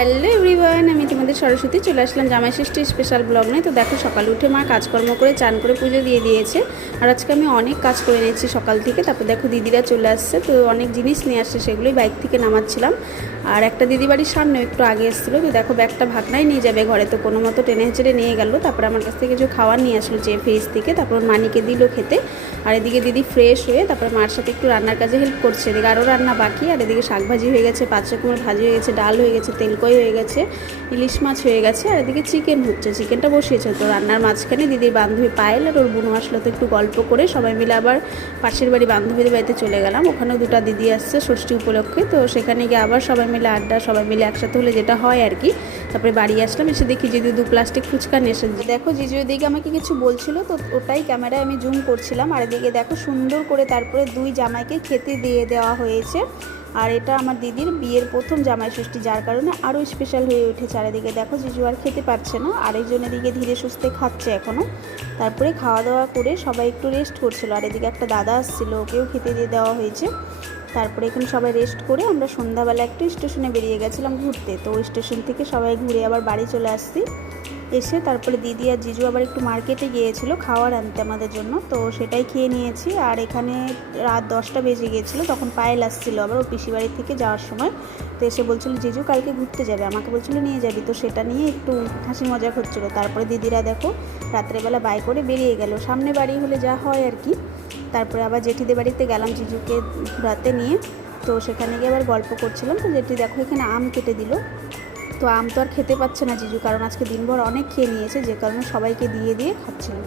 Hello everyone, আমি তোমাদের সরস্বতী চলে আসলাম জামাই ষষ্ঠী স্পেশাল ব্লগ নিয়ে। তো দেখো, সকালে উঠে মা কাজকর্ম করে চান করে পুজো দিয়ে দিয়েছে। আর আজকে আমি অনেক কাজ করে নিয়েছি সকাল থেকে। তারপর দেখো দিদিরা চলে আসছে, তো অনেক জিনিস নিয়ে আসছে, সেগুলোই বাইক থেকে নামাচ্ছিলাম। আর একটা দিদি বাড়ির সামনে একটু আগে এসেছিলো, তো দেখো ব্যাগটা ভাগনাই নিয়ে যাবে ঘরে, তো কোনো মতো টেনে হেঁচড়ে নিয়ে গেল। তারপর আমার কাছ থেকে কিছু খাবার নিয়ে আসলো যে ফ্রিজ থেকে, তারপর মানিকে দিল খেতে। আর এদিকে দিদি ফ্রেশ হয়ে তারপর মার সাথে একটু রান্নার কাজে হেল্প করছে। এদিকে আরও রান্না বাকি, আর এদিকে শাক ভাজি হয়ে গেছে, পাঁচ রকমের ভাজি হয়ে গেছে, ডাল হয়ে গেছে, তেলকই হয়ে গেছে, ইলিশ মাছ হয়ে গেছে, আর এদিকে চিকেন হচ্ছে, চিকেনটা বসিয়েছে। তো রান্নার মাঝখানে দিদির বান্ধবী পায়েল আর ওর বোনও আসলো, তো একটু গল্প করে সবাই মিলে আবার পাশের বাড়ি বান্ধবীদের বাড়িতে চলে গেলাম। ওখানেও দুটো দিদি আসছে ষষ্ঠী উপলক্ষে, তো সেখানে গিয়ে আবার সবাই মিলে আড্ডা, সবাই মিলে একসাথে হলে যেটা হয় আর কি। তারপরে বাড়ি আসলাম, এসে দেখি জিজু 2 প্লাস্টিক ফুচকা নিয়ে এসেছে। দেখো জিজু এদিকে আমাকে কিছু বলছিল, তো ওটাই ক্যামেরায় আমি জুম করছিলাম। আর এদিকে দেখো সুন্দর করে তারপরে 2 জামাইকে খেতে দিয়ে দেওয়া হয়েছে। আর এটা আমার দিদির বিয়ের প্রথম জামাই ষষ্ঠী, যার কারণে আরও স্পেশাল হয়ে উঠেছে। চারিদিকে দেখো জিজু আর খেতে পারছে না, আরেকজন এদিকে ধীরে সুস্থে খাচ্ছে এখনও। তারপরে খাওয়া দাওয়া করে সবাই একটু রেস্ট করছিল। আর এদিকে একটা দাদা আসছিল, ওকেও খেতে দিয়ে দেওয়া হয়েছে। তারপরে এখানে সবাই রেস্ট করে আমরা সন্ধ্যাবেলা একটু স্টেশনে বেরিয়ে গেছিলাম ঘুরতে। তো ওই স্টেশন থেকে সবাই ঘুরে আবার বাড়ি চলে আসছি। এসে তারপরে দিদি আর জিজু আবার একটু মার্কেটে গিয়েছিল খাবার আনতে আমাদের জন্য, তো সেটাই খেয়ে নিয়েছি। আর এখানে রাত 10টা বেজে গিয়েছিলো, তখন পায়েল আসছিলো আবার ও পিসি বাড়ি থেকে যাওয়ার সময়। তো এসে বলছিল জিজু কালকে ঘুরতে যাবে, আমাকে বলছিল নিয়ে যাবি, তো সেটা নিয়ে একটু হাসি মজা হচ্ছিলো। তারপরে দিদিরা দেখো রাত্রেবেলা বাই করে বেরিয়ে গেল, সামনে বাড়ি হলে যা হয় আর কি। তারপরে আবার জেঠিদের বাড়িতে গেলাম জিজুকে রাতে নিয়ে, তো সেখানে গিয়ে আবার গল্প করছিলাম। তো জেঠি দেখো এখানে আম কেটে দিল। তো আম তো আর খেতে পাচ্ছে না জিজু, কারণ আজকে দিনভর অনেক খেয়ে নিয়েছে, যে কারণে সবাইকে দিয়ে দিয়ে খাচ্ছিল।